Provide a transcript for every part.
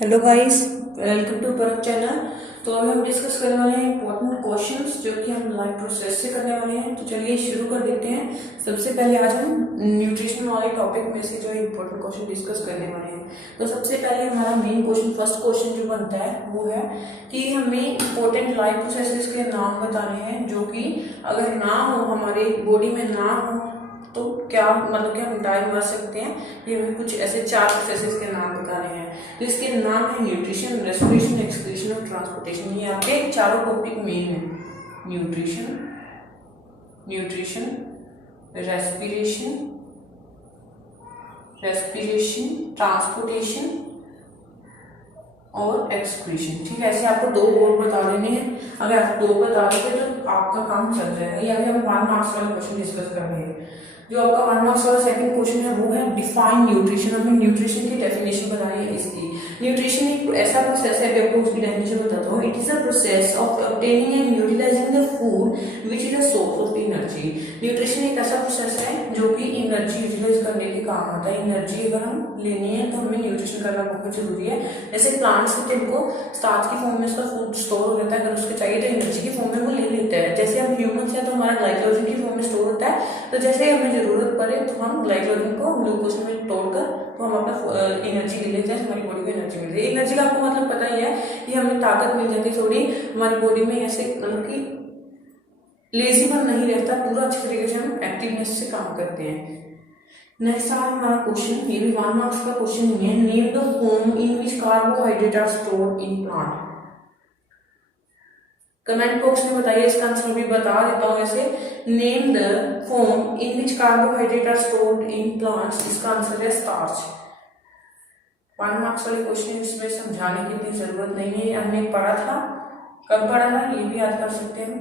Hello guys, welcome to परक channel. तो अभी हम डिस्कस करने वाले हैं इंपॉर्टेंट क्वेश्चंस जो कि हम लाइव प्रोसेस से करने वाले हैं। तो चलिए शुरू कर देते हैं। सबसे पहले आज हम न्यूट्रिशन वाले टॉपिक में से जो है इंपॉर्टेंट क्वेश्चन डिस्कस करने वाले हैं। तो सबसे पहले हमारा मेन क्वेश्चन, फर्स्ट क्वेश्चन जो बनता है वो है कि हमें इंपॉर्टेंट लाइव प्रोसेसेस के नाम बताने हैं जो कि अगर ना हो, हमारे बॉडी में ना हो तो क्या मतलब कि हम डाई मर सकते हैं। ये हमें कुछ ऐसे 4 प्रोसेसेस के नाम बताने हैं। तो इसके नाम है न्यूट्रिशन, रेस्पिरेशन, एक्सक्रीशन और ट्रांसपोर्टेशन। ये आपके चारों टॉपिक मेन है। Nutrition, nutrition, respiration, respiration, transportation और एक्सक्रीशन। ठीक है, ऐसे आपको 2 और बता देने हैं। अगर आप 2 बता दोगे तो आपका काम चल जाएगा। ये अभी हम 1 मार्क्स वाले क्वेश्चन डिस्कस कर रहे हैं। जो आपका 1 मार्क्स वाला सेकंड क्वेश्चन है वो है डिफाइन न्यूट्रिशन। हमें न्यूट्रिशन की डेफिनेशन बतानी है इसकी। न्यूट्रिशन एक ऐसा प्रोसेस है, आपको उसकी डेफिनेशन बताता हूँ। It is a process of obtaining and utilising the food which is a source of energy. Nutrition एक ऐसा प्रोसेस है जो कि एनर्जी यूटिलाइज करने के काम आता है। एनर्जी अगर हम लेनी है तो हमें न्यूट्रिशन करना बहुत जरूरी है। जैसे प्लांट्स होते हैं, उनको स्टार्च की फॉर्म में उसका फूड स्टोर हो जाता है, अगर उसको चाहिए तो एनर्जी की फॉर्म में वो ले लेते हैं। जैसे हम ह्यूमन्स हैं तो हमारा ग्लाइकोजन की फॉर्म में स्टोर होता है। तो जैसे हमें जरूरत पड़े तो हम ग्लाइकोजन को ग्लूकोज में तोड़कर तो हम अपना एनर्जी ले लेते हैं, हमारी बॉडी को एनर्जी मिल रही है। एनर्जी का आपको मतलब पता ही है कि हमें ताकत मिल जाती है थोड़ी हमारी बॉडी में, ऐसे मतलब कि लेजीपन नहीं रहता, पूरा अच्छे तरीके से हम एक्टिवनेस से काम करते हैं। नेक्स्ट हमारा क्वेश्चन, ये भी 1 मार्क्स का क्वेश्चन नहीं है। Name the form in which carbohydrate are stored in plant. Comment box में बताइए, इसका आंसर भी बता देता हूँ। ऐसे name the form in which carbohydrate are stored in plants. इसका आंसर है स्टार्च। 1 मार्क्स वाले क्वेश्चन इसमें समझाने की इतनी जरूरत नहीं है, हमने पढ़ा था। कब पढ़ा था ये भी याद कर सकते हैं।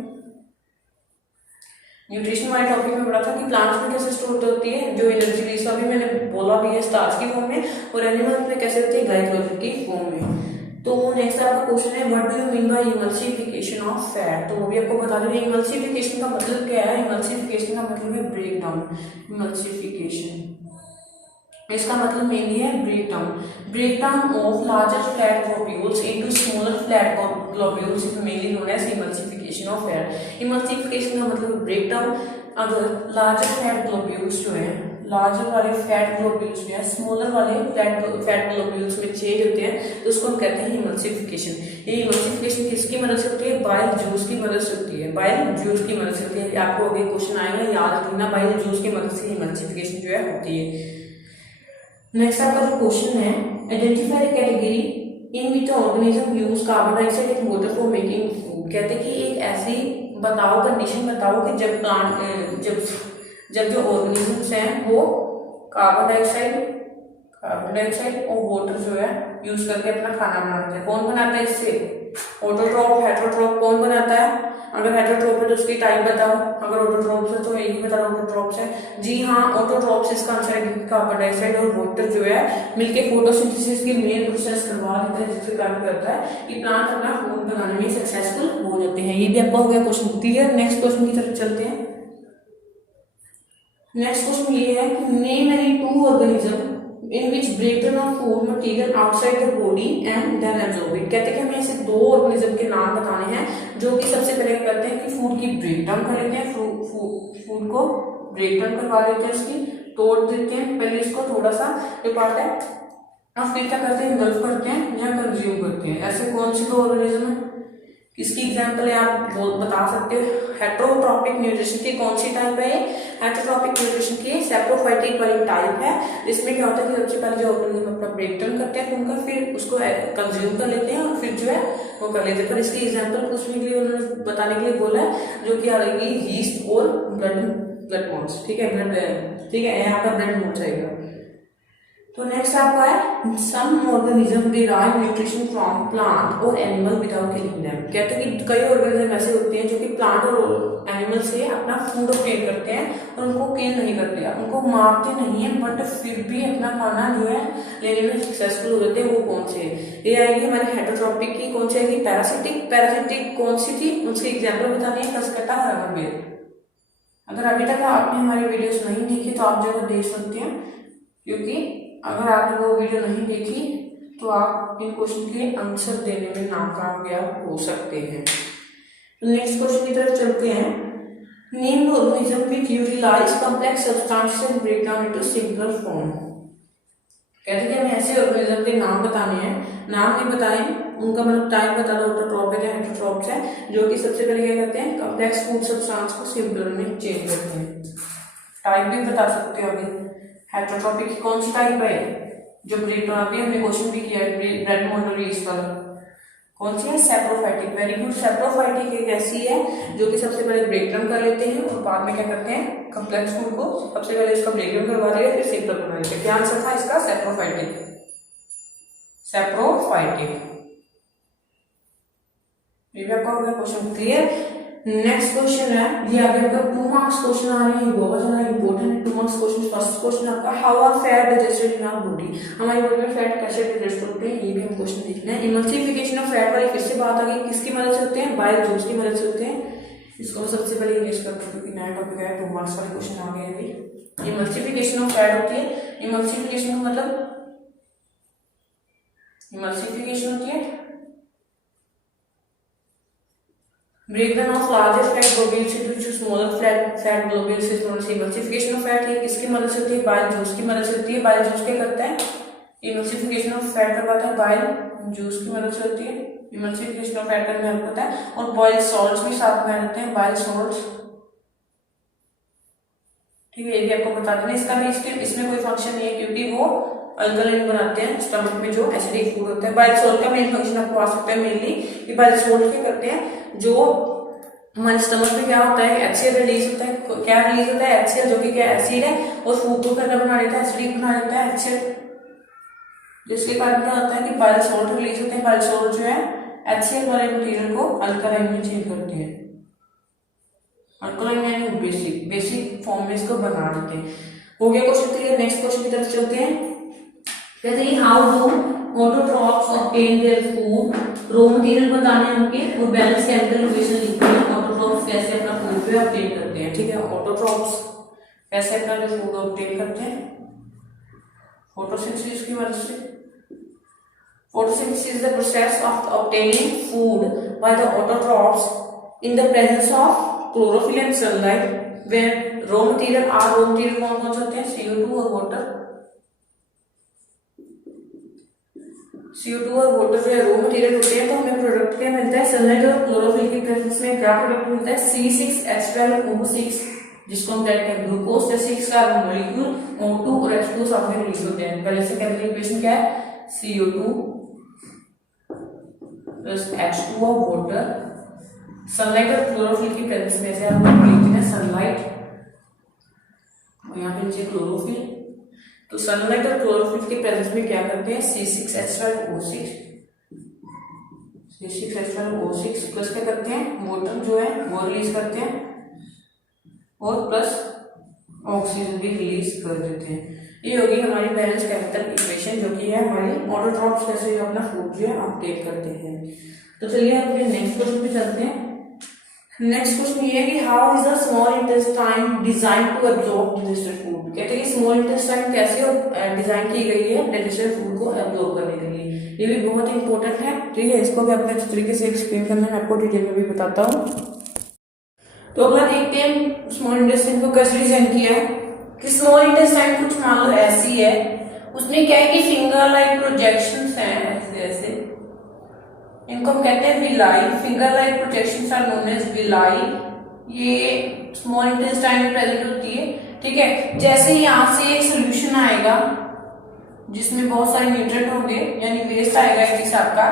न्यूट्रिशन वाले टॉपिक में पढ़ा था कि प्लांट्स में कैसे स्टोर होती है जो एनर्जी ली, अभी मैंने बोला भी है स्टार्च की फॉर्म में, और एनिमल्स में कैसे होती है ग्लाइकोजन की फॉर्म में। तो नेक्स्ट आपका क्वेश्चन है what do you mean by emulsification of fat. तो वो भी आपको बता देंगे इमल्सिफिकेशन का मतलब क्या है। इमल्सिफिकेशन का मतलब है ब्रेक डाउन। इमल्सिफिकेशन इसका मतलब मेनली है break down of larger flat globules into smaller flat globules is mainly known as emulsification of fat. Emulsification का मतलब ब्रेक डाउन। अगर लार्जर फ्लैट ग्लोब्यूल्स जो है, लार्जर वाले फैट ग्लोब्यूल्स जो है स्मॉलर वाले फैट ग्लोब्यूल्स में चेंज होते हैं तो उसको हम कहते हैं इमल्सिफिकेशन। ये इमल्सिफिकेशन किसकी मदद से होती है? बाइल जूस की मदद से होती है। बाइल जूस की मदद से होती है। आपको अभी क्वेश्चन आएगा, याद रखना, बाइल जूस की मदद से इमल्सिफिकेशन जो है होती है। नेक्स्ट आपका जो क्वेश्चन है, identify the category in which organism use carbon dioxide and water for making food. कहते हैं कि एक ऐसी बताओ कंडीशन बताओ कि जब प्लांट जब जो ऑर्गेनिजम्स हैं वो कार्बन डाइऑक्साइड और वाटर जो है यूज करके अपना खाना बनाते हैं। कौन बनाता है इससे? ऑटोट्रॉप, हेटरोट्रॉप। कौन बनाता है? अगर हेटरोट्रॉप है तो उसकी टाइप बताओ, अगर ऑटोट्रॉप्स है तो एक ही बता रहा हूँ ऑटोट्रॉप्स है। जी हाँ, ऑटोट्रॉप्स इसका आंसर है। कार्बन डाइऑक्साइड और वाटर जो है मिलके फोटोसिंथेसिस की मेन प्रोसेस करवा देता है, जिसके कारण करता है कि प्लांट अपना फूड बनाने में सक्सेसफुल हो जाते हैं। ये भी आपका हो गया क्वेश्चन क्लियर। नेक्स्ट क्वेश्चन की तरफ चलते हैं। नेक्स्ट क्वेश्चन ये है कि name any 2 organism in which breakdown of food material outside the body and then absorb it. कहते हैं कि हमें ऐसे 2 ऑर्गेनिज्म के नाम बताने हैं जो कि सबसे पहले करते हैं कि फूड की ब्रेकडाउन कर लेते हैं, फूड को ब्रेकडाउन करवा लेते हैं, उसकी तोड़ देते हैं पहले इसको थोड़ा सा जो पार्ट है, और फिर क्या करते हैं? इंगल्फ करते हैं या कंज्यूम करते हैं। ऐसे कौन सी 2 ऑर्गेनिज्म है? इसकी एग्जांपल है, आप बता सकते हो। हेटरोट्रॉपिक न्यूट्रिशन की कौन सी टाइप है? हेटरोट्रॉपिक न्यूट्रिशन की सैप्रोफाइटिक वाली टाइप है। इसमें क्या होता है कि सबसे पहले जो ऑर्गेनिज्म अपना ब्रेकडाउन करते हैं उनका, फिर उसको कंज्यूम कर लेते हैं और फिर जो है वो कर लेते हैं। पर इसकी एग्जांपल पूछने के लिए उन्होंने बताने के लिए बोला है जो कि आ रही यीस्ट और ब्लड मोड्स। ठीक है, ठीक है, यहाँ पर ब्लड मोड्स आएगा। तो नेक्स्ट आपका है some organism derive nutrition from plant और एनिमल विदाउट किलिंग देम। कहते हैं कि कई ऑर्गेनिज्म ऐसे होते हैं जो कि प्लांट और एनिमल से अपना फूड ऑब्टेन करते हैं और उनको किल नहीं करते, उनको मारते नहीं है, बट फिर भी अपना खाना जो है लेने में सक्सेसफुल हो जाते हैं। वो कौन से? ये आएगी हमारे हेटरोट्रॉपिक की। कौन सी आएगी? पैरासिटिक कौन सी थी? उसकी एग्जाम्पल बतानी है, कसकटा और अमरबेल। अगर अभी तक आपने हमारी वीडियोस नहीं देखी तो आप जो देख सकते हैं, क्योंकि अगर आपने वो वीडियो नहीं देखी तो आप इन क्वेश्चन के आंसर देने में नाकामयाब हो सकते हैं। नेक्स्ट क्वेश्चन की तरफ चलते हैं। Name the organism which utilise complex substances and break down into simple form. कहते हैं कि हमें ऐसे ऑर्गेनिज्म के नाम बताने हैं, नाम नहीं बताए, उनका मतलब टाइप बता दो, ऑटोट्रॉप है या हेटरोट्रॉप्स है, जो कि सबसे पहले क्या करते हैं, कॉम्प्लेक्स फूड सब्सटेंस को सिंपल में चेंज करते हैं। टाइप भी बता सकते हो अभी। हेटरोट्रॉपिक की कौन सी टाइप है, जो ब्रेक डाउन, अभी हमने क्वेश्चन भी किया है ब्रेड मोनोलिस वाला, कौन सी है, सैप्रोफाइटिक। Very good. सैप्रोफाइटिक एक ऐसी है जो कि सबसे पहले ब्रेक डाउन कर लेते हैं और बाद में क्या करते हैं, कॉम्प्लेक्स फूड को सबसे पहले इसका ब्रेक डाउन करवा देंगे, फिर सिंपल बना लेते हैं। क्या आंसर था इसका, सैप्रोफाइटिक। सैप्रोफाइटिक। ये भी आपका हो गया क्वेश्चन क्लियर। नेक्स्ट क्वेश्चन है, ये आगे आपका 2 मार्क्स क्वेश्चन आ रहे हैं, बहुत ज्यादा important 2 marks question. First question आपका, how are fat digested in our body. हमारी बॉडी में फैट कैसे डाइजेस्ट होते हैं, ये भी हम क्वेश्चन देखना है। इमल्सिफिकेशन ऑफ फैट वाली फिर से बात आ गई, किसकी मदद से होते हैं, बाइल जूस की मदद से होते हैं। इसको सबसे पहले इंग्लिश करते हैं क्योंकि नया टॉपिक है, 2 मार्क्स वाले क्वेश्चन आ गए अभी। इमल्सिफिकेशन ऑफ फैट होती है, इमल्सिफिकेशन का मतलब, इमल्सिफिकेशन होती है breakdown of larger fat globules into smaller fat globules is known as emulsification of fat. है किसकी मदद से होती है, बाइल जूस की मदद से होती है। बाइल जूस क्या करता है, इमल्सिफिकेशन ऑफ फैट करवाता है, बाइल जूस की मदद से होती है। इमल्सिफिकेशन ऑफ फैट करने में हेल्प होता है। और बॉइल्ड सॉल्ट्स भी साथ में रहते हैं, बाइल सॉल्ट्स, ठीक है, ये भी आपको बता देना। इसका भी इसमें कोई फंक्शन नहीं है क्योंकि वो अल्कलाइन बनाते हैं स्टमक में जो एसिडिक फूड होता है। बाइल सॉल्ट का मेन फंक्शन आपको आ सकता है मेनली कि बाइल सॉल्ट क्या करते हैं, जो हमारे स्टमक में क्या होता है, HCl रिलीज होता है। क्या रिलीज होता है, HCl, जो कि क्या एसिड है और फूड को क्या बना देता है, एसिडिक बना देता है HCl, जिसके कारण क्या होता है कि बाइल सॉल्ट रिलीज होते हैं। बाइल सॉल्ट जो है HCl वाले मटेरियल को अल्कलाइन में चेंज करते हैं, अल्कलाइन यानी बेसिक फॉर्म में इसको बना देते हैं। हो गया क्वेश्चन क्लियर। नेक्स्ट क्वेश्चन की तरफ चलते हैं। कहते हैं how do autotrophs obtain their food. Raw material बताने हैं उनके और बैलेंस केमिकल रिलेशन लिखते हैं। ऑटोट्रॉप्स कैसे अपना फूड जो ऑब्टेन करते हैं, ठीक है। ऑटोट्रॉप्स कैसे अपना जो फूड ऑब्टेन करते हैं, फोटोसिंथेसिस की मदद से। Photosynthesis is the process of obtaining food by the autotrophs in the presence of chlorophyll and sunlight when raw material कौन कौन से होते हैं, CO2 और वाटर। CO2 और वाटर जो रॉ मटेरियल होते हैं, तो हमें प्रोडक्ट क्या मिलता है, सनलाइट और क्लोरोफिल की प्रेजेंस में क्या प्रोडक्ट मिलता है, C6H12O6, जिसको हम कहते हैं ग्लूकोज। 6 कार्बन मॉलिक्यूल, O2 और H2 साथ में रिलीज होते हैं। पहले से केमिकल इक्वेशन क्या है, CO2 plus H2O water, sunlight और क्लोरोफिल की प्रेजेंस में से हम लिखते हैं सनलाइट और यहाँ पे नीचे क्लोरोफिल। तो सनलाइट और क्लोरोफिल की प्रेजेंस में क्या करते हैं, C6H12O6 प्लस क्या करते हैं, वाटर जो है वो रिलीज करते हैं और प्लस ऑक्सीजन भी रिलीज कर देते हैं। ये होगी हमारी बैलेंस केमिकल इक्वेशन, जो कि है हमारी ऑटोट्रॉप्स कैसे अपना फूड जो है अपटेक करते हैं। तो चलिए अपने नेक्स्ट क्वेश्चन पे चलते हैं। नेक्स्ट क्वेश्चन ये है कि how is the small intestine design to absorb digested food. कहते हैं कि स्मॉल इंटेस्टाइन कैसे डिजाइन की गई है डाइजेस्टेड फूड को एब्जॉर्ब करने के लिए। ये भी बहुत इंपॉर्टेंट है, ठीक है। इसको भी अपने अच्छे तरीके से एक्सप्लेन करना है, मैं आपको डिटेल में भी बताता हूँ। तो अगला देखते हैं स्मॉल इंटेस्टाइन को कैसे डिजाइन किया है। कि स्मॉल इंटेस्टाइन कुछ मान लो ऐसी है, उसमें क्या है कि फिंगर लाइक प्रोजेक्शंस हैं ऐसे, इनको हम कहते हैं villi. Finger like projections are known as villi. ये स्मॉल इंटेस्टाइन में प्रेजेंट होती है, ठीक है। जैसे ही यहाँ से एक सोल्यूशन आएगा जिसमें बहुत सारे न्यूट्रिएंट होंगे, यानी वेस्ट आएगा एक हिसाब का,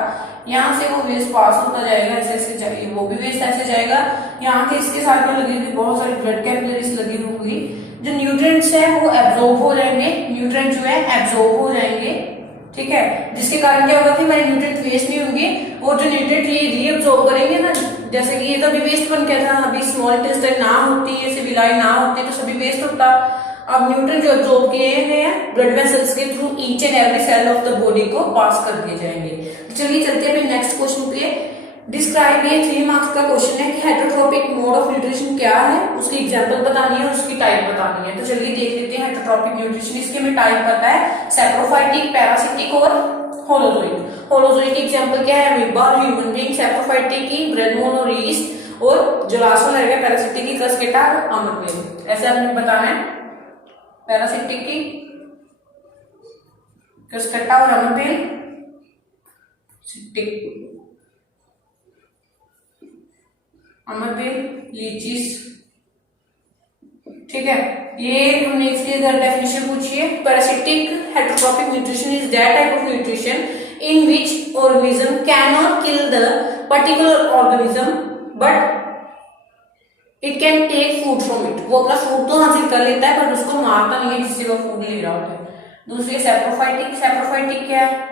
यहाँ से वो वेस्ट पास होता जाएगा, ऐसे ऐसे जाएगी, वो भी वेस्ट ऐसे जाएगा। यहाँ के इसके साथ में लगी हुई बहुत सारी ब्लड कैपिलरीज लगी होंगी, जो न्यूट्रिएंट्स है वो एब्जॉर्ब हो जाएंगे, न्यूट्रिएंट जो है एब्जॉर्ब हो जाएंगे, ठीक है। जिसके कारण क्या होगा कि हमारे न्यूट्रिएंट वेस्ट नहीं होंगे और जो न्यूट्रिएंट ये रीअब्जॉर्ब करेंगे ना, जैसे कि ये तो अभी वेस्ट बन गया था, अभी स्मॉल इंटेस्टाइन ना होती, ऐसे विलाई ना होती तो सभी वेस्ट होता। अब न्यूट्रिएंट जो एब्जॉर्ब किए हैं ब्लड वेसल्स के through each and every cell of the body को पास कर दिए जाएंगे। चलिए चलते हैं नेक्स्ट क्वेश्चन पे। डिस्क्राइब, ये 3 मार्क्स का क्वेश्चन है कि हेटरोट्रोपिक मोड ऑफ न्यूट्रिशन क्या है, उसकी एग्जांपल बतानी है, उसकी टाइप बतानी है। तो चलिए देख लेते हैं हेटरोट्रोपिक न्यूट्रिशन। इसके में टाइप पता है, सैप्रोफाइटिक, पैरासिटिक और होलोजोइक। होलोजोइक की एग्जांपल क्या है? अमीबा, ह्यूमन बीइंग, सैप्रोफाइटिक की ग्रेनुलोन और यीस्ट, और जो लास्ट में रहेगा पैरासिटिक की क्रस्टेटा और अमरबेल। ऐसे आपने बताना है, पैरासिटिक की क्रस्टेटा और अमरबेल, अमरबेल, लीचीज। ठीक है, ये हमने इसकी अगर डेफिनेशन पूछी है, parasitic heterotrophic nutrition is that type of nutrition in which organism cannot kill the particular organism but it can take food from it. वो अपना फूड तो हासिल कर लेता है पर उसको मारता नहीं है जिससे वो फूड ले रहा होता है। दूसरी सैप्रोफाइटिक। सैप्रोफाइटिक क्या है?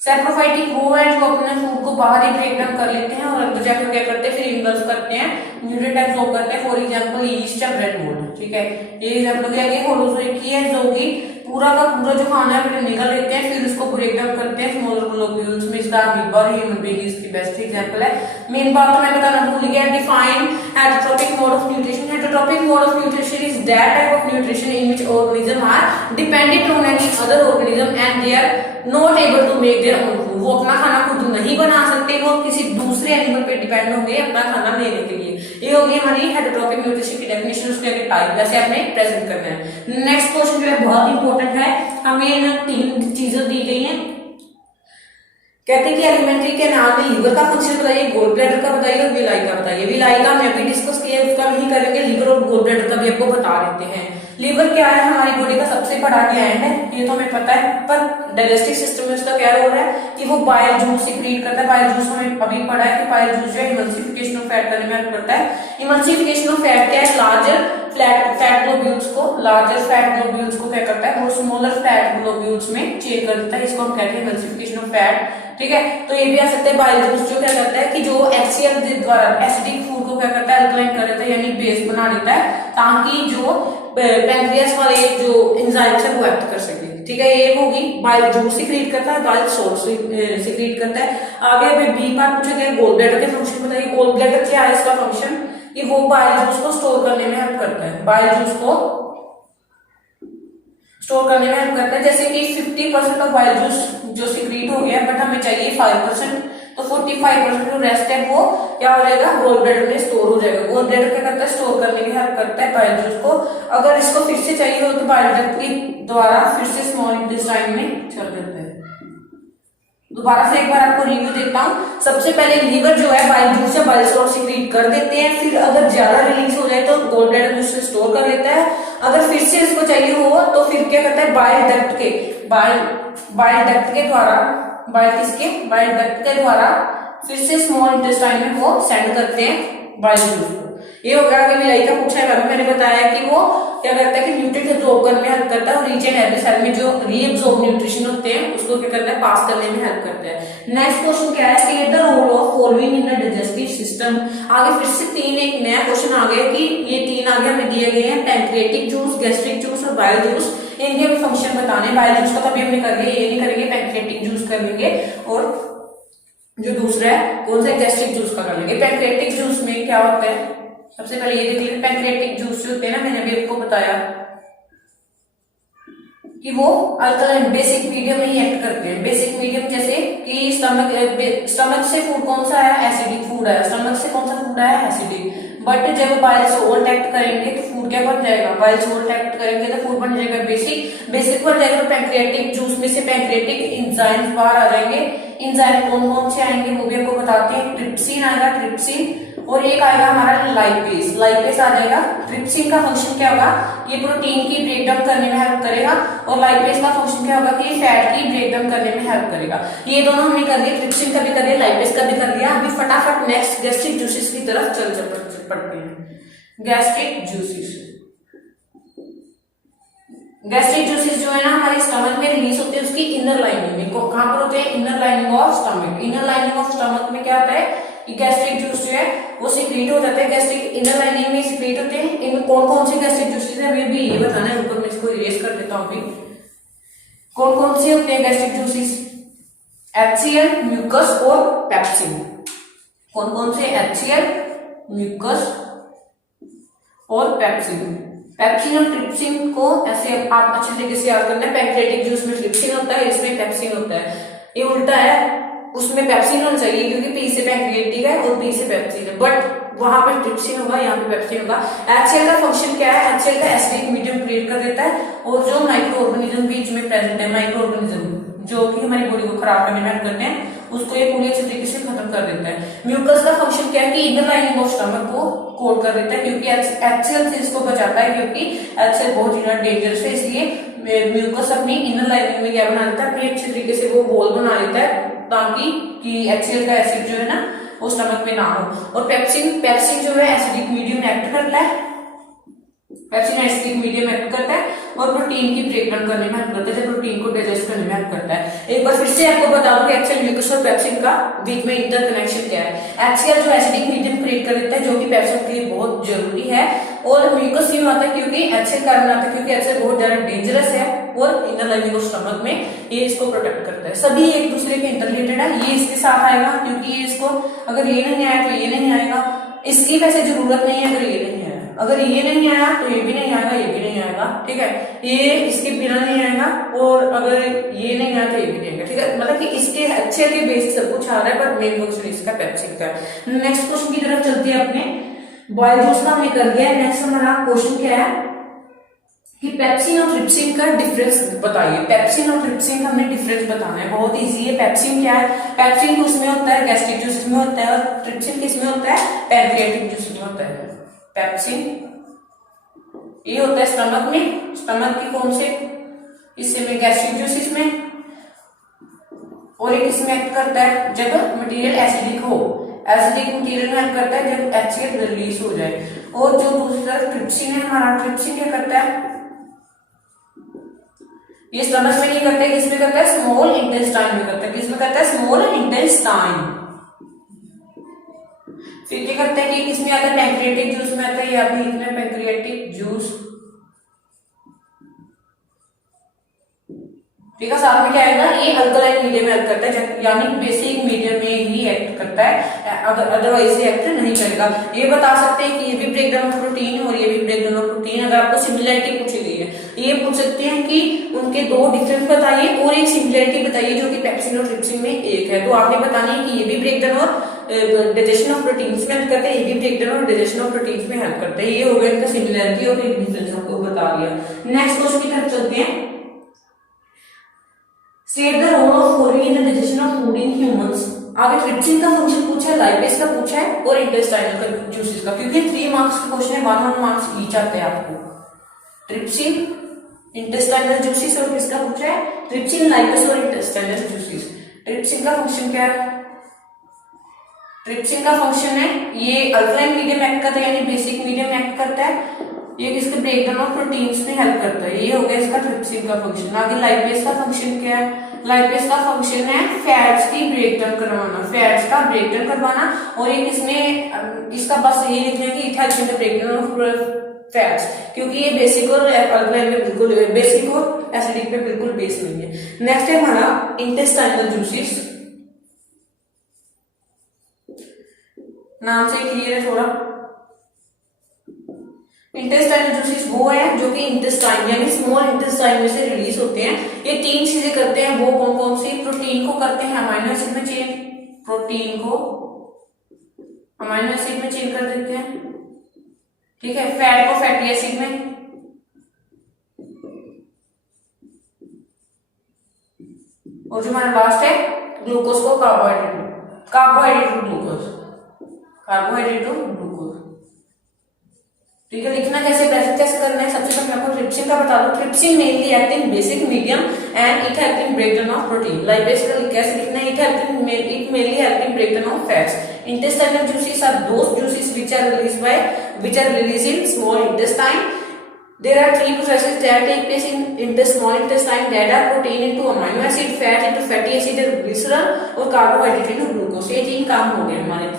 सैप्रोफाइटिक वो है जो अपने फूड को बाहर ही ब्रेक डाउन कर लेते हैं और अंदर जाकर क्या करते हैं, फिर इन्वर्स करते हैं, न्यूट्रिएंट एब्सॉर्ब करते हैं। फॉर एग्जांपल यीस्ट या ब्रेड मोल्ड। ठीक है, ये एग्जांपल क्या है? होलोजोइक की है, जो कि पूरा का पूरा जो खाना है निकल लेते हैं, फिर उसको ब्रेक डाउन करते हैं स्मॉलर ग्लोब्यूल्स में। इसका अमीबा और ह्यूमन बीइंग इसकी बेस्ट एग्जांपल है। मेन बात तो मैं बताना भूल गया, define heterotrophic mode of nutrition. Heterotrophic mode of nutrition is that type of nutrition in which organism are dependent on any other organism and they are not able to make their own food. वो अपना खाना खुद नहीं बना सकते, वो किसी दूसरे एनिमल पे डिपेंड होंगे अपना खाना लेने के लिए। ये होगी हमारी हेटरोट्रॉपिक न्यूट्रिशन की डेफिनेशन, उसके आगे टाइप वैसे आपने प्रेजेंट करना है। नेक्स्ट क्वेश्चन जो है बहुत इंपॉर्टेंट है, हमें 3 चीजें दी गई हैं। कहते हैं कि एलिमेंट्री के नाम में लीवर का फंक्शन बताइए, गोल ब्लैडर का बताइए और विलाई का बताइए। विलाई का हमने अभी डिस्कस किया, उसका नहीं करेंगे। लीवर और गोल ब्लैडर का भी आपको बता देते हैं। लीवर क्या है? हमारी बॉडी का सबसे बड़ा ग्लैंड है, ये तो हमें पता है, पर डाइजेस्टिव सिस्टम में उसका क्या रोल है कि वो बाइल जूस सीक्रेट करता है। बाइल जूस हमें अभी पढ़ा है कि बाइल जूस जो है इमल्सिफिकेशन ऑफ फैट करने में हेल्प करता है। इमल्सिफिकेशन ऑफ फैट क्या है? लार्जर फैट ग्लोब्यूल्स को क्या करता है? वो स्मॉलर फैट ग्लोब्यूल्स में चेंज कर देता है, इसको हम कहते हैं इमल्सिफिकेशन ऑफ फैट। ठीक है, तो ये भी आ सकता है। बाइल जूस जो क्या करता है कि जो HCl द्वारा एसिडिक फूड को क्या करता है? अल्कलाइन कर देता है, यानी बेस बना देता है, ताकि जो पैंक्रियास वाले जो एंजाइम्स है वो एक्ट कर सके। ठीक है, ये होगी बाइल जूस सीक्रेट करता है, बाइल सॉल्ट सीक्रेट करता है। आगे हमें बी पार्ट पूछा गया, गोल ब्लैडर के फंक्शन बताइए। गोल ब्लैडर क्या है? इसका फंक्शन कि वो बाइल जूस को स्टोर करने में हेल्प करता है। बाइल जूस को स्टोर करने में हेल्प करता है। जैसे कि 50% ऑफ बाइल जूस जो सीक्रेट हो गया, बट हमें चाहिए 5%, तो 45% जो रेस्ट है वो क्या हो जाएगा? गोल ब्लैडर में स्टोर हो जाएगा। गोल ब्लैडर क्या करता है? स्टोर करने में हेल्प करता है बाइल जूस को। अगर इसको फिर से चाहिए हो तो बाइल डक्ट के द्वारा फिर से स्मॉल इंटेस्टाइन में चल देता है। दोबारा से एक बार आपको रिव्यू देता हूँ। सबसे पहले लीवर जो है बाइल जूस या बाइल सॉल्ट सीक्रेट कर देते हैं, फिर अगर ज्यादा रिलीज हो जाए तो गोल ब्लैडर उससे स्टोर कर लेता है। अगर फिर से इसको चाहिए हो तो फिर क्या करता है? बाइल डक्ट के द्वारा फिर से स्मॉल इंटेस्टाइन में वो सेंड करते हैं बाइल जूस को। ये हो गया कि विलाई का पूछा है, अभी मैंने बताया कि वो क्या करता है कि न्यूट्रिएंट एब्सॉर्ब करने में हेल्प करता है और रीच एंड एवरी सेल में जो रीअब्सॉर्ब न्यूट्रिशन होते हैं उसको क्या करता है? पास करने में हेल्प करता है। नेक्स्ट क्वेश्चन क्या है? State the role of following in the digestive system. आगे फिर से एक नया क्वेश्चन आ गया कि ये 3 आगे हमें दिए गए हैं, पैंक्रियाटिक जूस, गैस्ट्रिक जूस और बाइल जूस। इनके भी फंक्शन बताने। बाइल जूस का कभी हम नहीं करेंगे, ये नहीं करेंगे, पैंक्रियाटिक जूस कर लेंगे, और जो दूसरा है कौन सा? गैस्ट्रिक जूस का कर लेंगे। पैंक्रियाटिक जूस में क्या होता है? सबसे पहले ये देख लीजिए, पैंक्रियाटिक जूस जो होते हैं ना, मैंने अभी आपको बताया कि वो अल्कलाइन बेसिक मीडियम में ही एक्ट करते हैं। बेसिक मीडियम जैसे कि स्टमक से फूड कौन सा आया? एसिडिक फूड आया। स्टमक से कौन सा फूड आया? एसिडिक। बट जब बाइल सॉल्ट एक्ट करेंगे तो फूड क्या बन जाएगा? बाइल सॉल्ट एक्ट करेंगे तो फूड बन जाएगा बेसिक। बेसिक बन जाएगा तो पैंक्रियाटिक जूस में से पैंक्रियाटिक एंजाइम्स बाहर आ जाएंगे। एंजाइम कौन कौन से आएंगे वो भी आपको बताते हैं। ट्रिप्सिन आएगा, ट्रिप्सिन, और एक आएगा हमारा लाइपेज। लाइपेज आ जाएगा। ट्रिप्सिन का फंक्शन क्या होगा? ये प्रोटीन की ब्रेकडाउन करने में हेल्प करेगा, और लाइपेज का फंक्शन क्या होगा कि फैट की ब्रेकडाउन करने में हेल्प करेगा। ये दोनों हमने कर दिए, ट्रिप्सिन का भी कर दिया, लाइपेज का भी कर दिया। अभी फटाफट नेक्स्ट गैस्ट्रिक जूसेस की तरफ चल पड़ते हैं। गैस्ट्रिक जूसेस जो है ना हमारे स्टमक में रिलीज होते हैं, उसकी इनर लाइनिंग में। कहां पर होते हैं? Inner lining of stomach. Inner lining of stomach में क्या होता है? गैस्ट्रिक जूस जो है वो सीक्रेट हो जाते हैं, गैस्ट्रिक इनर लाइनिंग में सीक्रेट होते हैं। इनमें कौन कौन से गैस्ट्रिक जूसेस है अभी ये बताना है। ऊपर मैं इसको इरेज कर देता हूँ। अभी कौन कौन से होते हैं गैस्ट्रिक जूसेस? HCl, म्यूकस और पेप्सिन। कौन कौन से? HCl, म्यूकस और पेप्सिन। पेप्सिन और ट्रिप्सिन को ऐसे आप अच्छे तरीके से याद करना है। पैंक्रियाटिक जूस में ट्रिप्सिन होता है, इसमें पेप्सिन होता है। ये उल्टा है, उसमें पेप्सिन होना चाहिए क्योंकि पी से पैंक्रियाटिक है और पी से पेप्सिन है, बट वहां पर ट्रिप्सिन होगा, यहाँ पे पेप्सिन होगा। HCl का फंक्शन क्या है? HCl का एसिडिक मीडियम क्रिएट कर देता है और जो माइक्रो ऑर्गेनिज्म बीच में प्रेजेंट है, माइक्रो ऑर्गेनिज्म जो कि हमारी बॉडी को खराब करने में हेल्प करते हैं, उसको ये पूरी अच्छी तरीके से खत्म कर देता है। म्यूकस का फंक्शन क्या है कि इनर लाइनिंग ऑफ स्टमक को कोट कर देता है, क्योंकि HCl से इसको बचाता है, क्योंकि HCl बहुत ज्यादा डेंजरस है, इसलिए म्यूकस अपनी इनर लाइनिंग में क्या बना देता है, अपनी अच्छे तरीके से वो बॉल बना देता है ताकि कि HCl का एसिड जो है ना वो स्टमक में ना हो। और पेप्सिन जो है एसिडिक मीडियम एक्ट करता है, पेप्सिन एसिडिक मीडियम एक्ट करता है और प्रोटीन की ब्रेकडाउन करने में हेल्प करता है, प्रोटीन को डाइजेस्ट करने में हेल्प करता है। एक बार फिर से आपको बता दूं कि HCl, म्यूकस और पेप्सिन का बीच में इंटरकनेक्शन क्या है। HCl जो एसिडिक मीडियम क्रिएट कर देता है, जो कि पेप्सिन के लिए बहुत जरूरी है, और म्यूकस क्यों आता है? क्योंकि HCl कारण आता है, क्योंकि HCl बहुत ज्यादा डेंजरस है और इनर लाइनिंग ऑफ स्टमक में ये इसको प्रोटेक्ट करता है। सभी एक दूसरे के इंटररिलेटेड है, ये इसके साथ आएगा क्योंकि ये इसको, अगर ये नहीं आया तो ये नहीं आएगा, इसकी वैसे जरूरत नहीं है अगर ये नहीं आया, अगर ये नहीं आया तो ये भी नहीं आएगा, ये भी नहीं आएगा, ठीक है, ये इसके बिना नहीं आएगा, और अगर ये नहीं आया तो ये भी नहीं आएगा, ठीक है, मतलब कि इसके अच्छे के बेस सब कुछ आ रहा है, पर मेन फंक्शन इसका पेप्सिन का है। नेक्स्ट क्वेश्चन की तरफ चलते हैं अपने। बॉयल जूस का हमने कर दिया। नेक्स्ट हमारा क्वेश्चन क्या है कि पेप्सिन और ट्रिप्सिन का डिफरेंस बताइए। पेप्सिन और ट्रिप्सिन का हमने डिफरेंस बताना है, बहुत इजी है। पेप्सिन क्या है? पेप्सिन किसमें होता है? गैस्ट्रिक जूस में होता है, और ट्रिप्सिन किसमें होता है? पैंक्रियाटिक जूस में होता है। पेप्सिन ये होता है स्टमक में, स्टमक की कौन से हिस्से में? गैस्ट्रिक जूसिस में, और एक इसमें एक्ट करता है जब मटेरियल एसिडिक हो, एसिडिक मटेरियल में हेल्प करता है जब HCl रिलीज हो जाए। और जो दूसरी तरफ ट्रिप्सिन है हमारा, ट्रिप्सिन क्या करता है? ये स्टमक में नहीं करता है, किसमें करता है? स्मॉल इंटेस्टाइन में करता है। किसमें करता है? Small intestine. फिर क्या करता है कि किसमें आता है? पैंक्रियाटिक जूस में आता है, या फिर इसमें पैंक्रियाटिक जूस, ठीक है। साथ में क्या आएगा? ये अल्कलाइन मीडियम में एक्ट करता है, यानी बेसिक मीडियम में ही एक्ट करता है, अदरवाइज ये एक्ट नहीं करेगा। ये बता सकते हैं कि ये भी ब्रेकडाउन ऑफ प्रोटीन और ये भी ब्रेकडाउन ऑफ प्रोटीन। अगर आपको सिमिलरिटी पूछी गई है, ये पूछ सकते हैं कि उनके दो डिफरेंस बताइए और एक सिमिलरिटी बताइए जो कि पेप्सिन और ट्रिप्सिन में एक है। तो आपने बतानी है कि ये भी ब्रेकडाउन और डाइजेशन ऑफ प्रोटीन्स में हेल्प करते हैं, ये भी ब्रेकडाउन और डाइजेशन ऑफ प्रोटीन्स में हेल्प करते हैं। ये हो गया इनका सिमिलरिटी और एक डिफरेंस आपको बता दिया। नेक्स्ट क्वेश्चन की तरफ चलते हैं। State the role of chlorine in the digestion of food in humans। आगे ट्रिप्सिन का फंक्शन पूछा है, लाइपेज का पूछा है और इंटेस्टाइनल का जूसेस का, क्योंकि 3 मार्क्स के क्वेश्चन है, 1 मार्क्स ईच आते हैं आपको। ट्रिप्सिन, इंटेस्टाइनल जूसेस और किसका पूछा है? ट्रिप्सिन, लाइपेज और इंटेस्टाइनल जूसेस। ट्रिप्सिन का फंक्शन क्या है? ट्रिप्सिन का फंक्शन है ये अल्कलाइन मीडियम एक्ट करता है, यानी बेसिक मीडियम एक्ट करता है, ये किसके ब्रेकडाउन ऑफ प्रोटीन्स में हेल्प करता है। ये हो गया इसका ट्रिप्सिन का फंक्शन। आगे लाइपेज का फंक्शन क्या है? लाइपेज का फंक्शन है फैट्स की ब्रेकडाउन करवाना, फैट्स का ब्रेकडाउन करवाना, और ये किसमें, इसका बस ये लिखना है कि it helps in the breakdown of fats, क्योंकि ये बेसिक और अल्कलाइन में बिल्कुल, बेसिक और एसिडिक पे बिल्कुल बेस नहीं है। नेक्स्ट है हमारा इंटेस्टाइनल जूसेस। नाम से क्लियर है थोड़ा। इंटेस्टाइनल जूसेस वो है जो कि इंटेस्टाइन यानी स्मॉल इंटेस्टाइन में से रिलीज होते हैं। ये 3 चीजें करते हैं, वो कौन कौन सी? प्रोटीन को करते हैं अमाइनो एसिड में चेंज, प्रोटीन को अमाइनो एसिड में चेंज कर देते हैं, ठीक है, फैट को फैटी एसिड में, और जो हमारा लास्ट है ग्लूकोज को carbohydrate to glucose, carbohydrate to glucose, ठीक है। लिखना कैसे, प्रेजेंट कैसे करना है? सबसे पहले आपको ट्रिप्सिन का बता दो। Trypsin mainly act in basic medium and it help in breakdown of protein. Lipase का कैसे लिखना है? It mainly help in breakdown of fats. Intestinal juices are those juices which are released in small intestine. There are 3 processes that take place in the small intestine, that are protein into amino acid, fat into fatty acid and glycerol, और carbohydrate into glucose. ये 3 काम हो गए हमारे।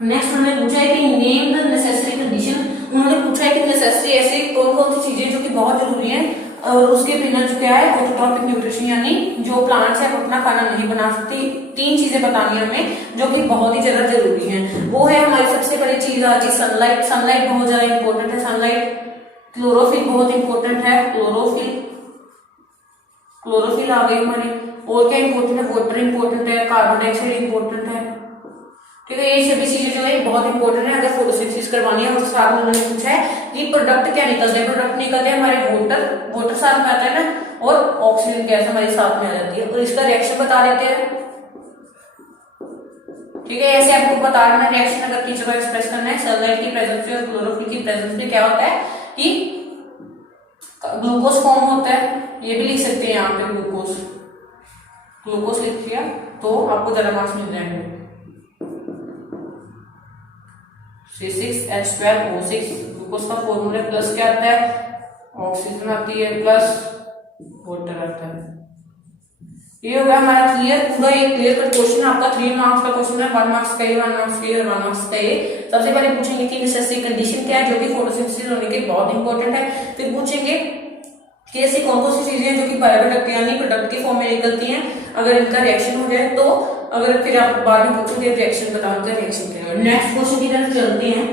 Next उन्होंने पूछा है कि नेम द नेसेसरी कंडीशन। उन्होंने पूछा है कि नेसेसरी ऐसी कौन कौन सी चीजें जो कि बहुत जरूरी हैं और उसके बिना जो क्या है ऑटोट्रॉपिक न्यूट्रिशन, यानी जो प्लांट्स है अपना खाना नहीं बना सकती। 3 चीजें बतानी है हमें जो कि बहुत ही ज्यादा जरूरी हैं। वो है हमारी सबसे बड़ी चीज आज की सनलाइट। सनलाइट बहुत ज्यादा इंपॉर्टेंट है। सनलाइट क्लोरोफिल बहुत इंपॉर्टेंट है, क्लोरोफिल आ गई हमारी। और क्या इंपॉर्टेंट है, वाटर इंपॉर्टेंट है, कार्बन डाइऑक्साइड इंपॉर्टेंट है। ठीक है, ये सभी चीजें जो है बहुत इंपॉर्टेंट है अगर फोटोसिंथेसिस करवानी है। और साथ में उन्होंने पूछा है कि प्रोडक्ट क्या निकलते हैं, प्रोडक्ट निकलते हैं हमारे वाटर साथ में आता है ना, और ऑक्सीजन गैस हमारे साथ में आ जाती है, और इसका रिएक्शन बता देते हैं। ठीक है, ऐसे आपको बता देना रिएक्शन अगर टीचर को एक्सप्रेस करना है। सनलाइट की प्रेजेंस में और क्लोरोफिल की प्रेजेंस में क्या होता है कि ग्लूकोज फॉर्म होता है। ये भी लिख सकते हैं यहाँ पे, ग्लूकोज लिख दिया तो आपको ज्यादा मार्क्स मिल जाएंगे। C6H12O6 ग्लूकोज का फॉर्मूला प्लस क्या आता है, ऑक्सीजन आती है प्लस वाटर आता है। ये हो गया हमारा क्लियर, पूरा ये क्लियर कट क्वेश्चन आपका 3 मार्क्स का क्वेश्चन है। 1 मार्क्स का ये, 1 मार्क्स का ये और 1 मार्क्स का ये। सबसे पहले पूछेंगे कि नेसेसरी कंडीशन क्या है, जो कि फोटोसिंथेसिस होने के बहुत इंपॉर्टेंट है। फिर पूछेंगे कि ऐसी कौन कौन सी चीजें हैं जो कि बायोप्रोडक्ट यानी प्रोडक्ट के फॉर्म में निकलती हैं, अगर इनका रिएक्शन हो जाए तो। अगर फिर आप बाद में पूछोगे रिएक्शन बताओ, उनका रिएक्शन क्या है। नेक्स्ट क्वेश्चन की तरफ चलते हैं।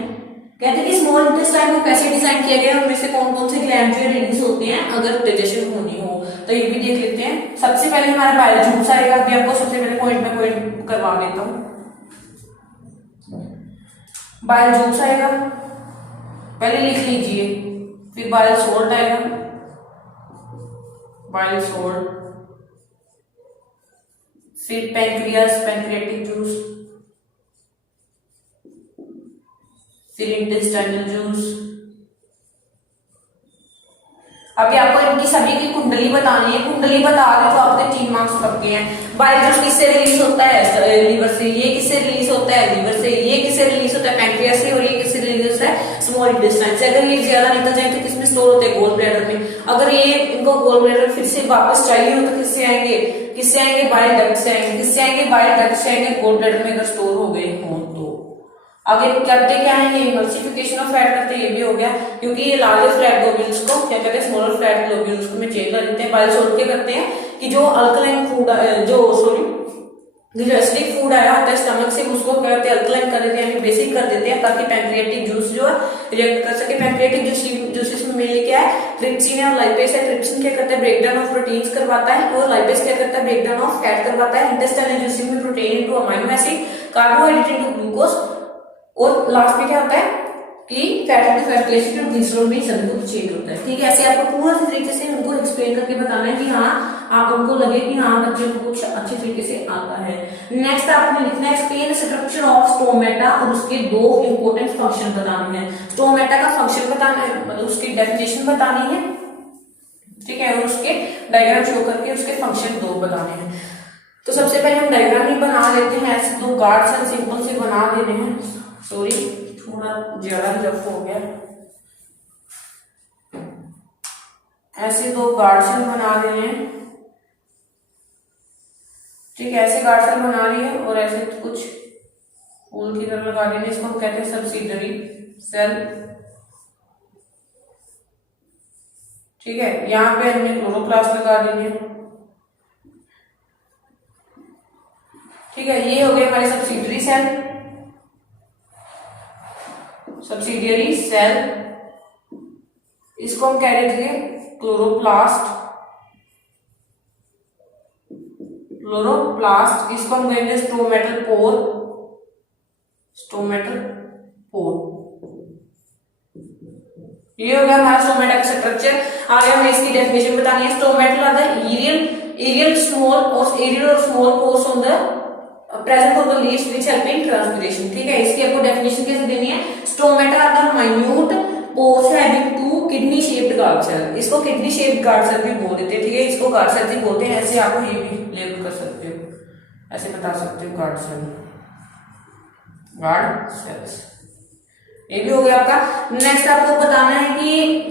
कहते हैं कि स्मॉल इंटेस्टाइन को कैसे डिजाइन किया गया, उनमें से कौन कौन से ग्लैंड जो रिलीज होते हैं अगर डाइजेशन होनी हो, तो ये भी देख लेते हैं। सबसे पहले हमारा बाइल जूस आएगा। अभी आपको सबसे पहले पॉइंट बाय पॉइंट करवा देता हूँ। बाइल जूस आएगा, पहले लिख लीजिए। फिर बाइल सोल्ट आएगा, बाइल सोल्ट। फिर पैंक्रियास, पैंक्रियाटिक जूस। फिर इंटेस्टाइनल जूस। अभी आपको इनकी सभी की कुंडली बतानी है। कुंडली बता दे तो आपके 3 मार्क्स पक्के हैं। बाइल जूस किससे रिलीज होता है, लीवर से। ये किससे रिलीज होता है, लीवर से। ये किससे रिलीज होता है, पैंक्रियास से। और ये किससे रिलीज होता है, स्मॉल इंटेस्टाइन से। अगर ये ज्यादा निकल जाए तो किसमें स्टोर होते हैं, गोल ब्लैडर में। अगर ये इनको गोल ब्लैडर फिर से वापस चाहिए हो तो किससे आएंगे, बाइल डक्ट से आएंगे। किससे आएंगे, बाइल डक्ट से आएंगे, गोल ब्लैडर में अगर स्टोर हो गए हो तो। आगे करते क्या है, ये इमल्सिफिकेशन ऑफ फैट करते हैं। ये भी हो गया, क्योंकि ये लार्जर फ्लैट ग्लोब्यूल्स को क्या कहते हैं, स्मॉलर फ्लैट ग्लोब्यूल्स को में चेंज कर देते हैं। बाइल सोल्ट क्या करते हैं कि जो अल्कलाइन फूड जो एसिडिक फूड आया होता है स्टमक से, उसको क्या करते हैं, अल्कलाइन कर देते हैं यानी बेसिक कर देते हैं, ताकि पैंक्रियाटिक जूस जो है रिएक्ट कर सके। पैंक्रियाटिक जूसेस में मेनली क्या है, ट्रिप्सिन है और लाइपेज है। ट्रिप्सिन क्या करता है, ब्रेकडाउन ऑफ प्रोटीन्स करवाता है, और लाइपेज क्या करता है, ब्रेकडाउन ऑफ फैट करवाता है। इंटेस्टाइनल जूसेस में protein into amino acid, carbohydrate into glucose, और लास्ट में क्या होता है कि फैट इनटू फैट और ग्लिसरॉल में सभी कुछ चेंज होता है। ठीक है, ऐसे आपको पूरा तरीके से उनको एक्सप्लेन करके बताना है कि हाँ आप उनको लगे कि हाँ बच्चे को कुछ अच्छे तरीके से आता है। नेक्स्ट आपने लिखना है एक्सप्लेन स्ट्रक्चर ऑफ स्टोमेटा, और उसके 2 इंपॉर्टेंट फंक्शन बताने हैं। स्टोमेटा का फंक्शन बताना है, मतलब उसकी डेफिनेशन बतानी है। ठीक है, और उसके डायग्राम शो करके उसके फंक्शन 2 बताने हैं। तो सबसे पहले हम डायग्राम ही बना लेते हैं। ऐसे 2 गार्ड सेल सिंपल से बना देने हैं। सॉरी, थोड़ा ज्यादा रफ हो गया। ऐसे 2 गार्ड सेल बना देने हैं। ठीक है, ऐसे गार्ड सेल बना रही है और ऐसे कुछ फूल की तरह लगा देने। इसको हम कहते हैं सब्सिडरी सेल। ठीक है, यहाँ पे हमने क्लोरोप्लास्ट लगा देनी है। ठीक है, ये हो गए हमारे सब्सिडरी सेल, सब्सिडियरी सेल। इसको हम कह रहे थे क्लोरोप्लास्ट, इसको हम कहेंगे स्टोमेटल पोर, ये हो गया हमारा स्टोमेटा का स्ट्रक्चर। आगे हमें इसकी डेफिनेशन बतानी है। स्टोमेटल आर द एरियल और small pores on the present of the leaves which help in transpiration. ठीक है, इसकी आपको डेफिनेशन कैसे देनी है। Stomata are the minute pores having 2 kidney shaped guard cell. इसको किडनी शेप्ड गार्ड सेल भी बोल देते हैं। ठीक है, इसको गार्ड सेल भी बोलते हैं। ऐसे आप ये भी लेबल कर सकते हो, ऐसे बता सकते हो गार्ड सेल्स। ये भी हो गया आपका। नेक्स्ट आपको बताना है कि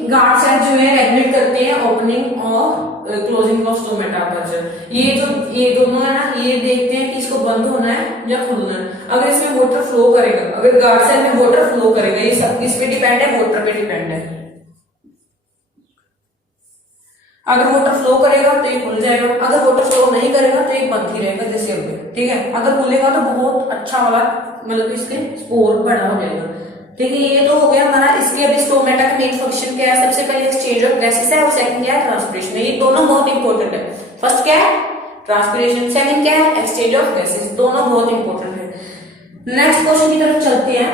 गार्ड सेल जो है रेगुलेट करते हैं ओपनिंग और क्लोजिंग ऑफ स्टोमेटा अपर्चर। ये दोनों है ना, ये देखते हैं कि इसको बंद होना है या खुलना है। अगर इसमें वाटर फ्लो करेगा, अगर गार्ड सेल में वाटर फ्लो करेगा, ये सब किस पे डिपेंड है, वाटर पे डिपेंड है। अगर वाटर फ्लो करेगा तो ये खुल जाएगा, अगर वाटर फ्लो नहीं करेगा तो ये बंद ही रहेगा जैसे अब। ठीक है, अगर खुलेगा तो बहुत अच्छा वाला, मतलब इसके स्पोर बड़ा हो जाएगा। ठीक है, ये तो हो गया हमारा। इसकी अभी स्टोमेटा का मेन फंक्शन क्या है? सबसे पहले एक्सचेंज ऑफ गैसेस है और सेकंड क्या है? ट्रांसपिरेशन। ये दोनों बहुत इंपॉर्टेंट है। फर्स्ट क्या है? ट्रांसपिरेशन, सेकंड क्या है? Exchange of gases. दोनों बहुत इंपॉर्टेंट है। नेक्स्ट क्वेश्चन की तरफ चलते हैं।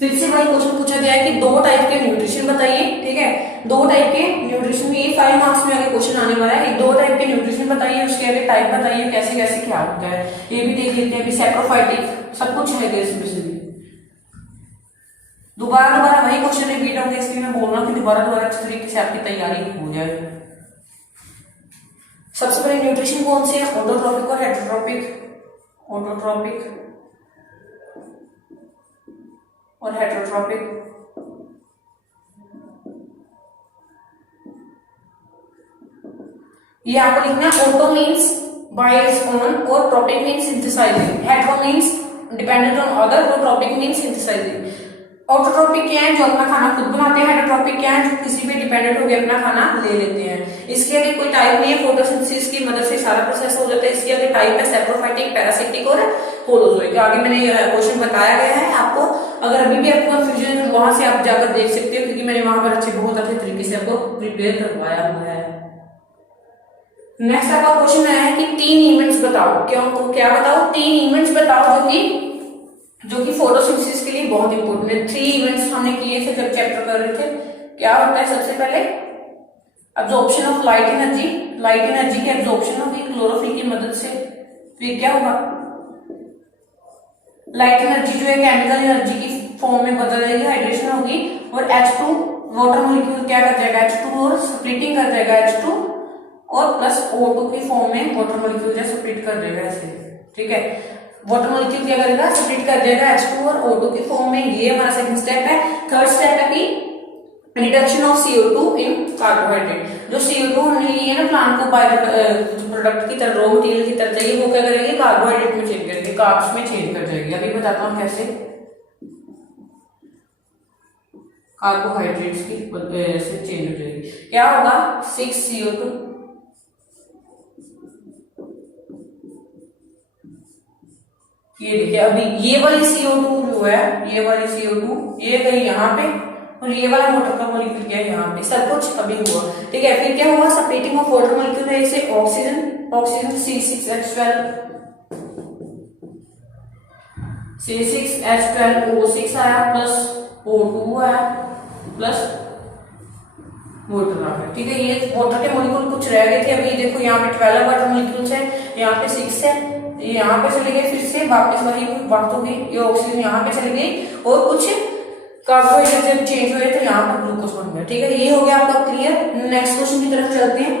फिर से वही क्वेश्चन पूछा गया है कि दो टाइप के न्यूट्रिशन बताइए। ठीक है, दो टाइप के न्यूट्रिशन में, ये 5 मार्क्स में आगे क्वेश्चन आने वाला है। दो टाइप के न्यूट्रिशन बताइए, उसके आगे टाइप बताइए, कैसे कैसे क्या होता है ये भी देख लेते हैं। अभी सैप्रोफाइटिक सब कुछ है इसमें से भी। दोबारा वही क्वेश्चन रिपीट होंगे, इसलिए मैं बोल रहा हूँ कि दोबारा अच्छी तरीके से आपकी तैयारी हो जाए। सबसे पहले न्यूट्रिशन कौन से है? ऑटोट्रॉपिक और हेटरोट्रॉपिक। ऑटोट्रॉपिक और हेटरोट्रॉपिक। ये आपको लिखना है। Auto means by its own और trophic means synthesising. Hetero means dependent on other और ट्रॉपिक मीन्स सिंथेसाइजिंग। ऑटोट्रॉपिक क्या है? जो अपना खाना खुद बनाते हैं। हेटरोट्रॉपिक क्या है? जो किसी पे डिपेंडेंट होकर अपना खाना ले लेते हैं। इसके आगे कोई टाइप नहीं है, फोटोसिंथेसिस की मदद से सारा प्रोसेस हो जाता है। इसके आगे टाइप है सैप्रोफाइटिक, पैरासिटिक और होलोजोइक। आगे मैंने क्वेश्चन बताया गया है आपको। अगर अभी भी आपको कंफ्यूजन है तो वहां से आप जाकर देख सकते हो, क्योंकि मैंने वहां पर बहुत अच्छे तरीके से आपको प्रिपेयर करवाया हुआ है। नेक्स्ट आपका क्वेश्चन आया है कि 3 इवेंट्स बताओ। क्या बताओ? 3 इवेंट्स बताओ जो कि फोटोसिंथेसिस के लिए बहुत इंपॉर्टेंट है। 3 इवेंट्स हमने किए थे जब चैप्टर कर रहे थे। क्या होता है? सबसे पहले absorption of light energy. Light energy की एब्जॉर्प्शन होगी क्लोरोफिल की मदद से। फिर क्या होगा? लाइट एनर्जी जो है केमिकल एनर्जी की फॉर्म में बदल जाएगी, हाइड्रेशन होगी। और H2 वाटर मॉलिक्यूल क्या कर जाएगा? H2 और स्प्लिटिंग कर जाएगा H2 और प्लस O2 की फॉर्म में वाटर मॉलिक्यूल जो स्प्लिट कर देगा ऐसे। ठीक है, वाटर मॉलिक्यूल क्या करेगा? स्प्लिट कर देगा H2 और O2 की फॉर्म में। ये हमारा सेकंड स्टेप है। थर्ड स्टेप है कि reduction of CO2 in carbohydrate. जो CO2 हमने लिए है ना प्लांट को बाय प्रोडक्ट की तरह, रॉ मटेरियल की तरह चाहिए, वो क्या करेंगे? कार्बोहाइड्रेट में चेंज करेंगे, कार्ब्स में चेंज कर जाएगी। अभी बताता हूँ कैसे कार्बोहाइड्रेट्स की से चेंज हो जाएगी। क्या होगा? 6 CO2 ये देखिए, अभी ये वाली CO2 जो है, ये वाली CO2 ये गई यहाँ पे और ये वाला वाटर का मॉलिक्यूल क्या है यहाँ पे। सब कुछ अभी हुआ। ठीक है, फिर क्या हुआ? सेपरेटिंग ऑफ वाटर मॉलिक्यूल है इसे ऑक्सीजन C6H12O6 आया प्लस O2 आया प्लस वाटर आ गया। ठीक है, ये वाटर के मॉलिक्यूल कुछ रह गए थे। अभी देखो यहाँ पे 12 वाटर मॉलिक्यूल्स है, यहाँ पे 6 है, ये यहाँ पे चले गए, फिर से वापस वही बात होगी। ये ऑक्सीजन यहाँ पे चली गई और कुछ कार्बोहाइड्रेट जब चेंज हुए तो यहाँ पर ग्लूकोज बन गया। ठीक है, ये हो गया आपका क्लियर। नेक्स्ट क्वेश्चन की तरफ चलते हैं।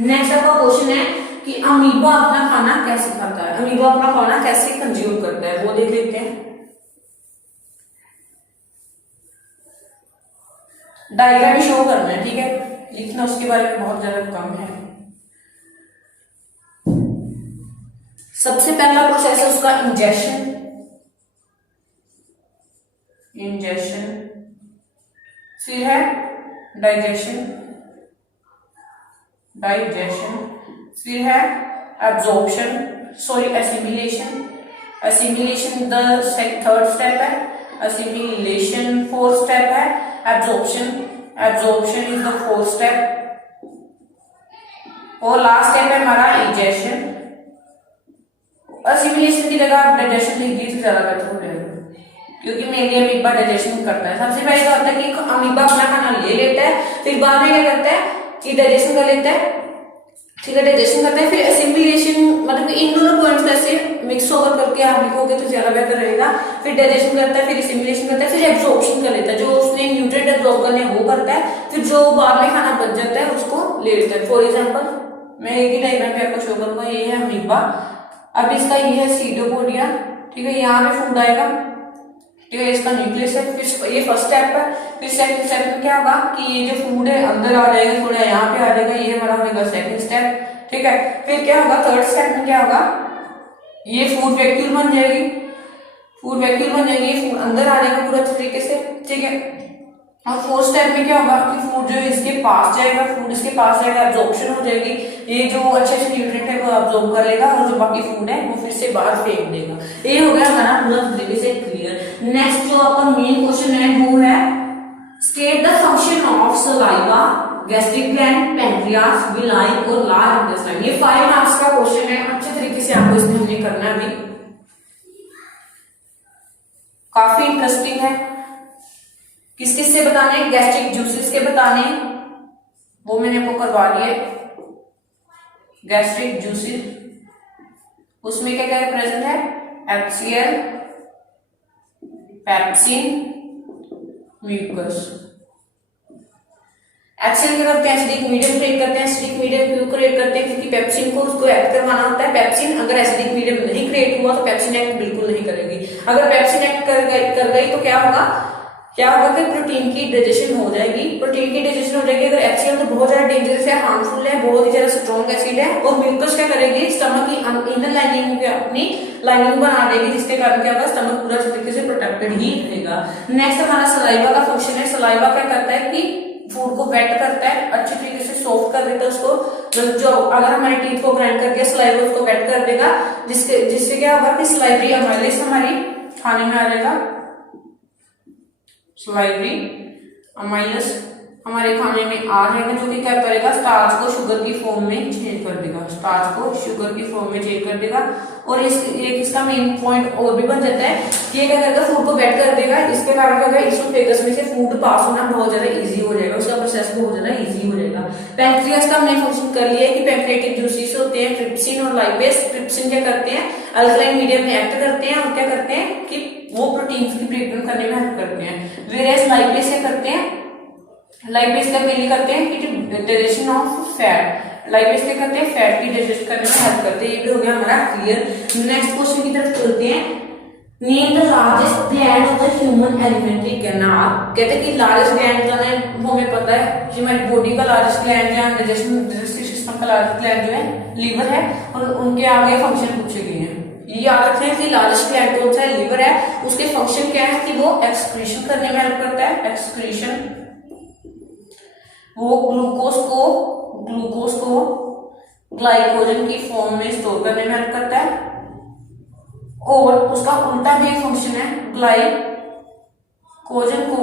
नेक्स्ट आपका क्वेश्चन है कि अमीबा अपना खाना कैसे खाता है? अमीबा अपना खाना कैसे कंज्यूम करता है वो देख लेते हैं। डायग्राम शो करना है। ठीक है, लिखना उसके बारे में बहुत ज्यादा कम है। सबसे पहला प्रोसेस है उसका इंजेक्शन। फिर है डाइजेशन। फिर है एसिमिलेशन द थर्ड स्टेप है। एसिमिलेशन फोर्थ स्टेप है। Absorption is the fourth step और लास्ट स्टेप है हमारा इंजेक्शन। एसिमिलेशन की जगह आप डाइजेशन लिख दी तो ज्यादा बेहतर हो जाएगा, क्योंकि मेनली अमीबा डाइजेशन करता है। सबसे पहले क्या होता है कि अमीबा अपना खाना ले लेता है, फिर बाद में क्या करता है कि डाइजेशन कर लेता है। ठीक है, डाइजेशन करता है, फिर एसिमिलेशन, मतलब इन दोनों पॉइंट्स ऐसे मिक्स ओवर करके आप लिखोगे तो ज्यादा बेहतर रहेगा। फिर डाइजेशन करता है, फिर एसिमिलेशन करता है, फिर एब्जॉर्प्शन कर लेता है। जो उसने न्यूट्रिएंट एब्जॉर्ब करने वो करता है, फिर जो बाद में खाना बच जाता है उसको ले लेता है। फॉर एग्जाम्पल मैं एक ही डायग्राम पे आपको शो करूंगा। ये है अमीबा, अब इसका ये है सीडोपोडिया। ठीक है, यहाँ पे फूड आएगा। ठीक है, इसका न्यूक्लियस है। फिर ये फर्स्ट स्टेप है। फिर सेकंड स्टेप में क्या होगा कि ये जो फूड है अंदर आ जाएगा, थोड़ा यहाँ पे आ जाएगा, ये हमारा होगा सेकंड स्टेप। ठीक है, फिर क्या होगा थर्ड स्टेप में क्या होगा, ये फूड वैक्यूल बन जाएगी। फूड अंदर आ जाएगा पूरा तरीके से। ठीक है, और फोर्थ स्टेप में क्या होगा कि फूड जो इसके पास जाएगा, एब्जॉर्प्शन हो जाएगी। ये जो अच्छे न्यूट्रिएंट है वो अब्जॉर्ब कर लेगा और जो बाकी फूड है वो फिर से बाहर फेंक देगा। ये हो गया हमारा पूरा तरीके से क्लियर। नेक्स्ट जो आपका मेन क्वेश्चन है वो है state the function of saliva, gastric gland, pancreas, villi और लार्ज इंटेस्टाइन। ये 5 मार्क्स का क्वेश्चन है, अच्छे तरीके से आपको इसमें हमने करना है। अभी काफी इंटरेस्टिंग है। किस किस से बताने हैं? गैस्ट्रिक जूसेस के बताने हैं, वो मैंने आपको करवा लिए। गैस्ट्रिक जूसेस, उसमें क्या क्या प्रेजेंट है? HCl, pepsin, mucus. HCl क्या करते हैं? एसिडिक मीडियम क्रिएट करते हैं। एसिडिक मीडियम क्यों क्रिएट करते हैं? क्योंकि पेप्सिन को उसको एक्ट करवाना होता है। पेप्सिन अगर एसिडिक मीडियम नहीं क्रिएट हुआ तो पेप्सिन एक्ट बिल्कुल नहीं करेगी। अगर पेप्सिन एक्ट कर गई तो क्या होगा कि प्रोटीन की डाइजेशन हो जाएगी। प्रोटीन की डाइजेशन हो जाएगी। अगर HCl तो बहुत ज्यादा डेंजरस है, हार्मफुल है, बहुत ही ज्यादा स्ट्रॉन्ग एसिड है। और म्यूकस क्या करेगी? स्टमक की इनर लाइनिंग में अपनी लाइनिंग बना देगी, जिसके कारण क्या होगा? स्टमक पूरा तरीके से प्रोटेक्टेड ही रहेगा। नेक्स्ट हमारा सलाइवा का फंक्शन है। सलाइवा क्या करता है कि फूड को वेट करता है, अच्छी तरीके से सॉफ्ट कर देता है उसको। जो अगर हमारे टीथ को ग्राइंड करके सलाइवा उसको वेट कर देगा, जिससे क्या होगा कि सलाइवरी अमाइलेज हमारी खाने में आ जाएगा। सलाइवरी अमाइलेज हमारे खाने में आ जाएगा, जो कि क्या करेगा? स्टार्च को शुगर की फॉर्म में चेंज कर देगा। स्टार्च को शुगर की फॉर्म में चेंज कर देगा। और इसका मेन पॉइंट और भी बन जाता है कि ये क्या करेगा? फूड को वेट कर देगा। इसके कारण क्या होगा? इसोफेगस में से फूड पास होना बहुत ज्यादा इजी हो जाएगा, उसका प्रोसेस बहुत ज्यादा इजी हो जाएगा। पैंक्रियास का हमने फंक्शन कर लिया है कि पैंक्रियाटिक जूसेस होते हैं ट्रिप्सिन और लाइपेज। ट्रिप्सिन क्या करते हैं? अल्कलाइन मीडियम में एक्ट करते हैं और क्या करते हैं कि वो प्रोटीन की ब्रेकडाउन करने में हेल्प करते हैं। वेयरएज लाइपेज क्या करते हैं? लाइपेज का मेनली करते हैं कि डाइजेशन ऑफ फैट। लाइपेज क्या करते हैं? फैट की डाइजेस्ट करने में हेल्प करते हैं। ये भी हो गया हमारा क्लियर। नेक्स्ट क्वेश्चन की तरफ चलते हैं। Name the largest gland of the human alimentary canal. कहते हैं कि लार्जेस्ट ग्लैंड का नेम हमें पता है कि हमारी बॉडी का लार्जेस्ट ग्लैंड है, डाइजेस्टिव सिस्टम का लार्जेस्ट ग्लैंड जो है लीवर है, और उनके आगे फंक्शन पूछे गए हैं। ये याद रखते हैं कि लार्जेस्ट ग्लैंड कौन सा है? लीवर है। उसके फंक्शन क्या है कि वो एक्सक्रीशन करने में हेल्प करता है। एक्सक्रीशन, वो ग्लूकोज को ग्लाइकोजन की फॉर्म में स्टोर करने में हेल्प करता है। और उसका उल्टा भी फंक्शन है, ग्लाइकोजन को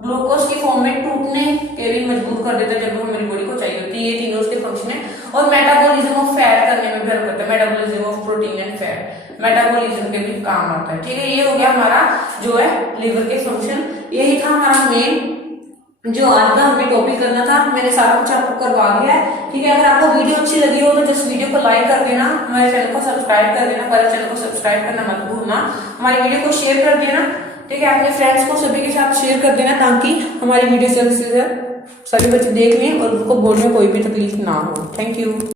ग्लूकोज की फॉर्म में टूटने के लिए मजबूर कर देता है जब हमारी बॉडी को चाहिए होती है। ये तीनों उसके फंक्शन है। और मेटाबॉलिज्म ऑफ फैट करने में भी हेल्प करता है। Metabolism of protein and fat metabolism के भी काम आता है। ठीक है, ये हो गया हमारा जो है लीवर के फंक्शन। यही था हमारा मेन जो आज का हमें टॉपिक करना था। मैंने सारा कुछ आपको करवा दिया है। ठीक है, अगर आपको वीडियो अच्छी लगी हो तो जस्ट वीडियो को लाइक कर देना, हमारे चैनल को सब्सक्राइब कर देना, हमारे चैनल को सब्सक्राइब करना मत भूलना, हमारी वीडियो को शेयर कर देना। ठीक है, अपने फ्रेंड्स को सभी के साथ शेयर कर देना ताकि हमारी वीडियो जल्द से जल्द सभी बच्चे देख लें और उनको बोलने में कोई भी तकलीफ ना हो। Thank you.